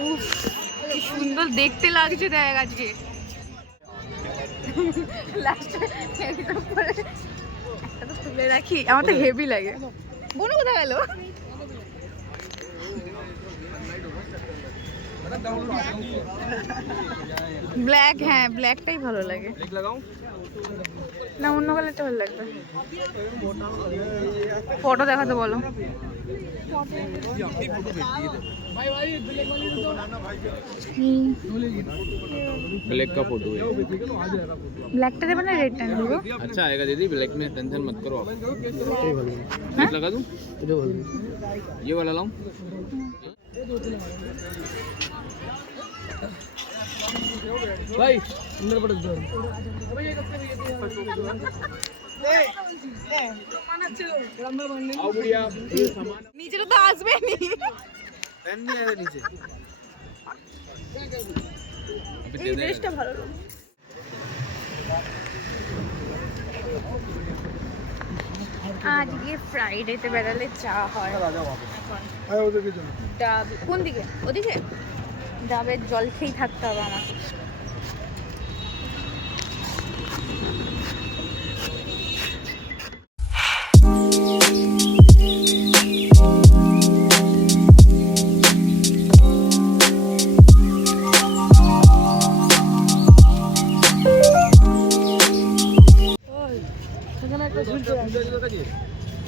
উফ কি সুন্দর দেখতে লাগছে দেখ আজকে। লাস্টে একটা তো তুলে রাখি, আমার তো হেভি লাগে। বোনু কোথায় গেল? ব্ল্যাক, হ্যাঁ ব্ল্যাকটাই ভালো লাগে না, অন্য কালারটা ভালো লাগবে। ফটো দেখাতে বলো। ब्लैक का फोटो है। ब्लैकটা দেবে না রেডটা দেবো? अच्छा आएगा दीदी, ब्लैक में टेंशन मत करो आप। ब्लैक लगा दूं? ये वाला लाऊं? भाई अंदर पटक दो। নিচে তো আসবে নি, पेन नहीं आएगा नीचे। এই ড্রেসটা ভালো লাগে। আজকে ফ্রাইডেতে বেড়ালে চা হয়। ডাব কোন দিকে? ওদিকে ডাবের জল খেয়েই থাকতে হবে আমাকে।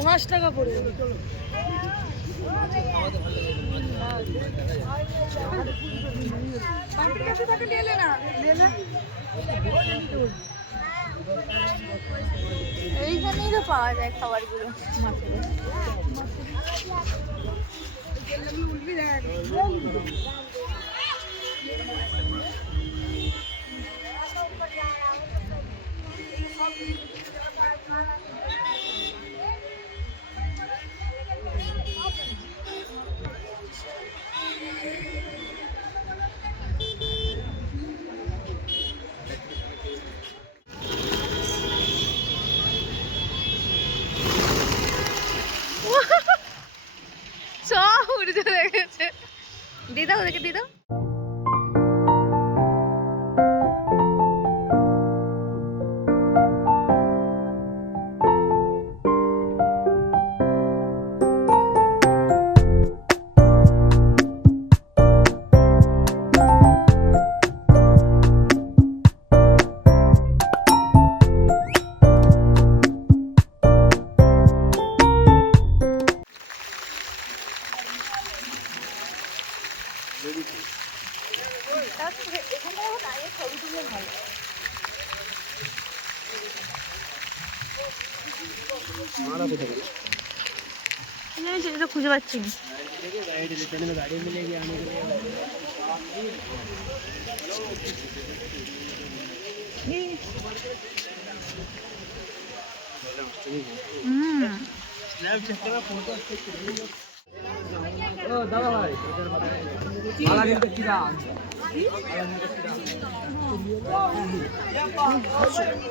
পাঁচ টাকা পড়বে। এইখানেই তো পাওয়া যায় খাবারগুলো মাছের। সব উড়ে চলে গেছে। দিদা ওদেরকে দিদা। সেটা খুঁজে পাচ্ছি না।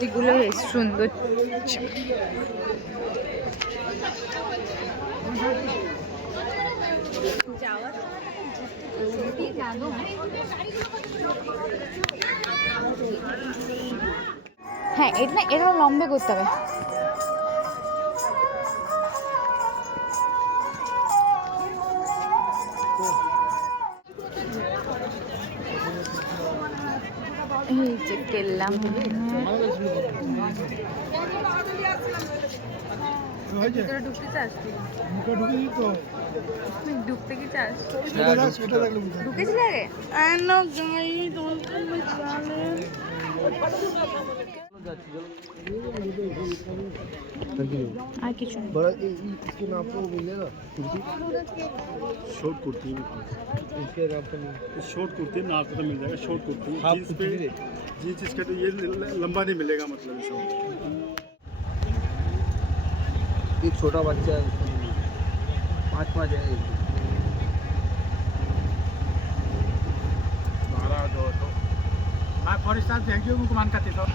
এগুলো বেশ সুন্দর। হ্যাঁ এটা না, এটা লম্বে করতে হবে। এই যে কেল্লাম ঢুকতে চাস? ঢুকতে কি চাস? ঢুকেছিল আগে? আর কিছু शॉर्ट कुर्ती शॉर्ट कुर्ती नाप का मिल जाएगा। शॉर्ट कुर्ती जीन्स पे जीन्स इसका तो ये लंबा नहीं मिलेगा, मतलब ऐसा। एक छोटा बच्चा 5 है। 12 2 तो मैं फॉरेस्ट भेज दियो उनको मान करते तो।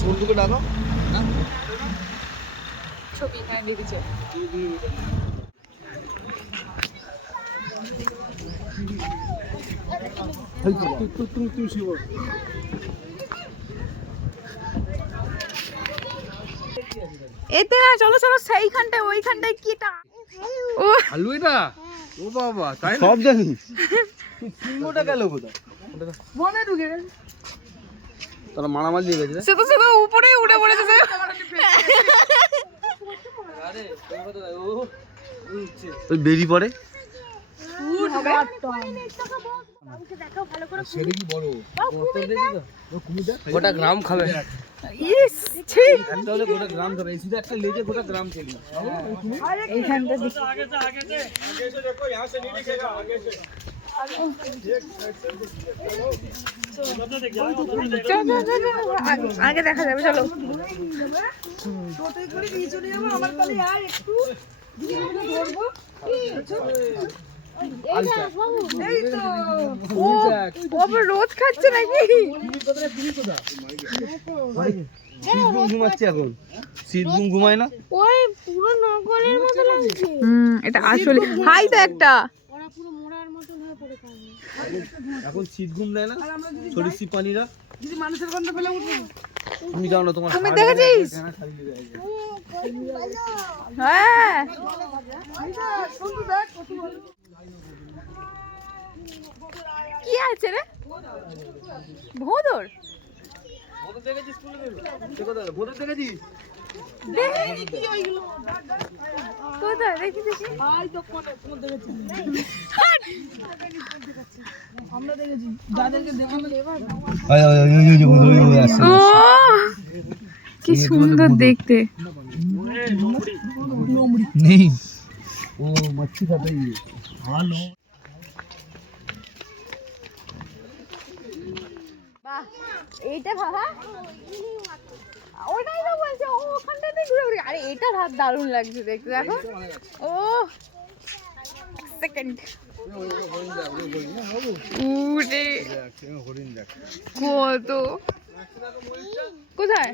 বন্ধুকে ডাকো না ছবি হ্যাঁ দেখেছো तुम शिव এতে না চলো চলো সেইখানটায় ওইখানটায় কি এটা ও আলু এটা ও বাবা তাই সব জানি সিংহটা গেল কোথায় মনে ঢুকে গেল তারা মারামারি দিয়ে গেছে সে তো উপরে উঠে পড়েছে সে ওই বেরি পড়ে গোটা গ্রাম খাবে ইস ছি একটা হলে গোটা গ্রাম খাবে এই শুধু একটা লেজে গোটা গ্রাম চলি এইখানটা আগে দেখা যাবে চলো রোজ খাচ্ছে নাকি ঘুমাচ্ছে এখন শীতঘুম ঘুমায় না ওই পুরো নগরের মতো লাগছে এটা আসলে হাই তো একটা ওরা পুরো মোড়ার মতন হয়ে পড়ে থাকবে এখন শীত ঘুম দেয় না সরিষি পানিরা যদি মানুষের গন্ধ পেলে উঠবে তুমি যাও না তোমার তুমি দেখেছিস হ্যাঁ কি আছে রে ভোদর কোথায় দেখি দেখি ও কি সুন্দর দেখতে নেই ও মচ্ছি খাতে ভালো বাহ এইটা বাবা ওটাই তো বলছে ও ওখানটাতে ঘুরে ঘুরে আরে এটা দারুণ লাগছে দেখতে দেখো ও সেকেন্ড উড়ে কত কোথায়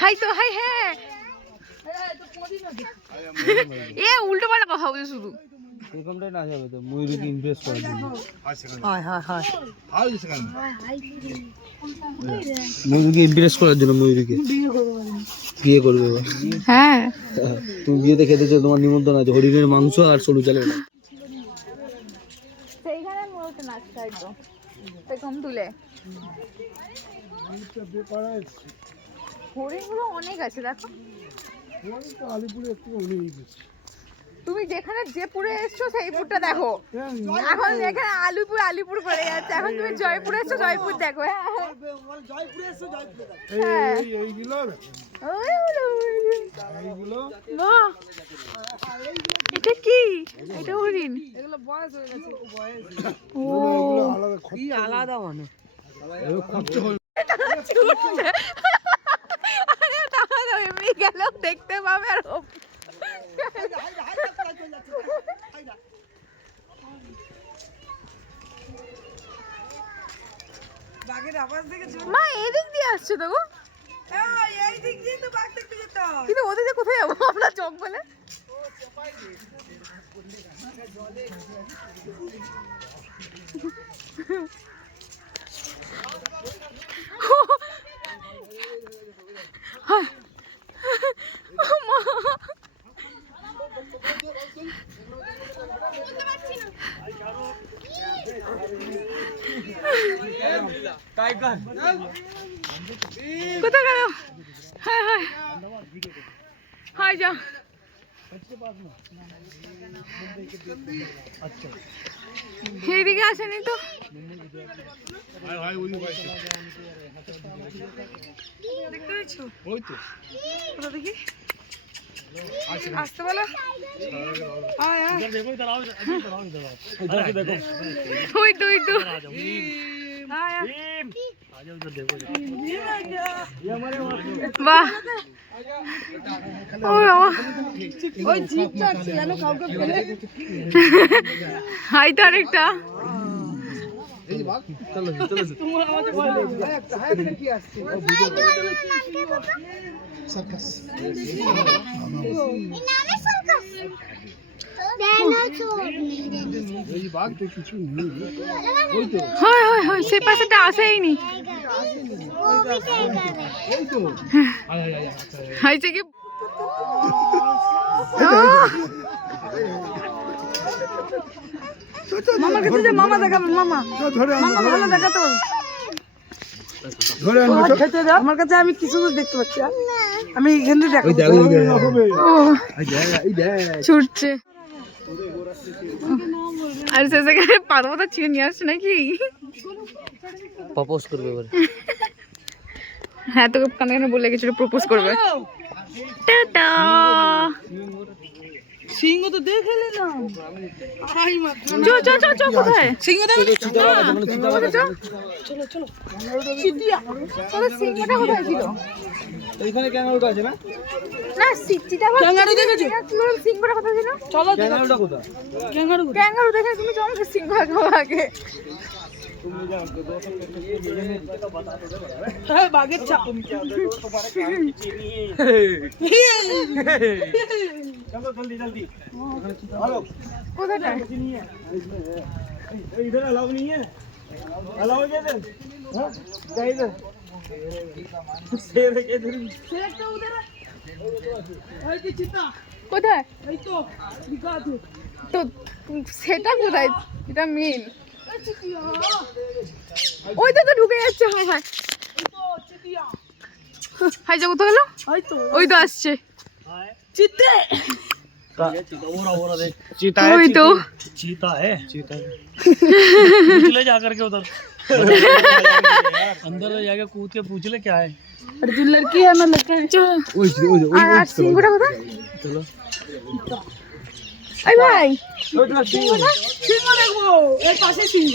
হাই তো হাই হ্যাঁ এ উল্টো পাল্টা কথা বলছে শুধু এরকমটাই না যাবে তো ময়ূরীকে ইমপ্রেস করার জন্য ময়ূরীকে ইমপ্রেস করার জন্য ময়ূরীকে বিয়ে করবে এবার হ্যাঁ তুমি বিয়েতে খেতে চাও তোমার নিমন্ত্রণ আছে হরিণের মাংস আর সরু চালের ডাল সেইখানে মোটা নাচতে একদম এরকম তুলে হরিণগুলো অনেক আছে দেখো তুমি যেখানে যে পুরে এসছো সেই পুরটা দেখো এখন এখানে আলিপুর পড়ে যাচ্ছে এখন তুমি জয়পুরে এসছো জয়পুর দেখো এটা কি এটা হরিণ এগুলো বয়স হয়ে গেছে ও আলাদা মানে এমনি গেল দেখতে পাবে আর মা এদিক দিয়ে আসছে তো গো কিন্তু ওদিকে কোথায় যাবো আমরা জঙ্গলে কোথায় গেল হ্যাঁ হ্যাঁ হ্যাঁ যা এদিকে আসেনি তো দেখতে পেয়েছো কোথা দেখি আসতে বলো ওই তো ওই তো বাহ হাই তো আরেকটা চলো চলো হয় হয় হয় সেই পাশেটা আসেইনি হয়েছে কি মামার কাছে যে মামা দেখাবে মামা মামা ভালো দেখাতে পারবে আমার কাছে আমি কিছু দেখতে পাচ্ছি আমি এখান থেকে ছুটছে আর শেষে পার্বতা ছিঁড়ে নিয়ে আসছে নাকি প্রপোজ করবে এবার হ্যাঁ তোকে কানে কানে বলে গেছিল প্রপোজ করবে টাটা সিংহ তো দেখে নিলাম চো চো চো চো কোথায় সিংহ দেখে চলো চলো চিটিয়া চলো সিংহটা কোথায় ছিল এইখানে ক্যাঙ্গারুটা আছে না না চিটিটা ক্যাঙ্গারু দেখেছো? সিংহটা কোথায় ছিল চলো ক্যাঙ্গারুটা কোথায় ক্যাঙ্গারু দেখে তুমি চলো সিংহ আগে হ্যাঁ বাঘের চাপ কোথায় इधर अलाउ नहीं है अलाउ है इधर हां क्या इधर शेर है इधर ওই যে চিতা কোথায় এই তো দিঘাতে তো সেটা কোথায় এটা মেন ওই তো ঢুকে যাচ্ছে হাই হাই এই তো চিতিয়া হাই যা কোথায় গেল এই তো ওই তো আসছে চিতে ओरा देख चीता ওই তো चीता है ले जा करके उधर अंदर जाके कूद के पूछ ले क्या है अरे जो लड़की है ना लड़का है চলো আর সিংহটা কোথায় चलो এই ভাই সিংহ দেখবো এই পাশে সিংহ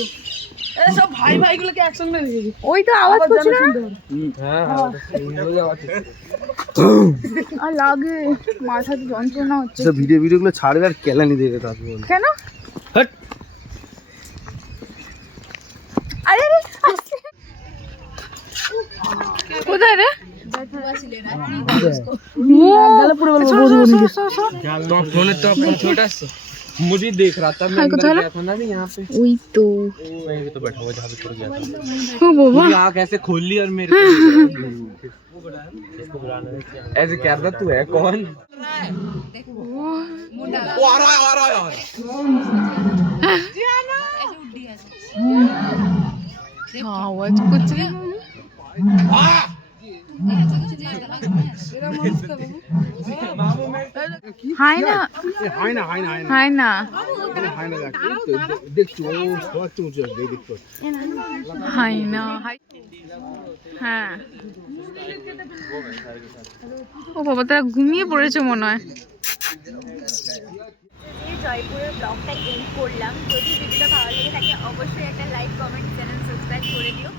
এরা সব ভাই ভাই গুলোকে একসঙ্গে রেখেছে ওই তো আওয়াজ করছিল না हां আর লাগে মাথাতে যন্ত্রণা হচ্ছে सब वीडियो गुलो ছাড়বে আর কেলানি দেবে তারপর কেন হট আরে আরে আসছে। কোথায় রে तो फोन तो अपन छोटा सा मुझे देख रहा था मैं अंदर गया था ना भी यहाँ पे ওই তো वहीं पे तो बैठा हुआ जहाँ पे छोड़ गया था ও বাবা मुझे आँख ऐसे खोल ली और मेरे को ऐसे क्या था तू है कौन वो आ रहा है यार আওয়াজ করছে হাই না হাই না হাই না হাই না হাই না দেখছো কত উঁচু দেখছো হাই না হাই হ্যাঁ ও বাবা তারা ঘুমিয়ে পড়েছে মনে হয় জয়পুরের ব্লগটা এন্ড করলাম যদি ভিডিওটা ভালো লেগে থাকে অবশ্যই একটা লাইক কমেন্ট চ্যানেল সাবস্ক্রাইব করে দিও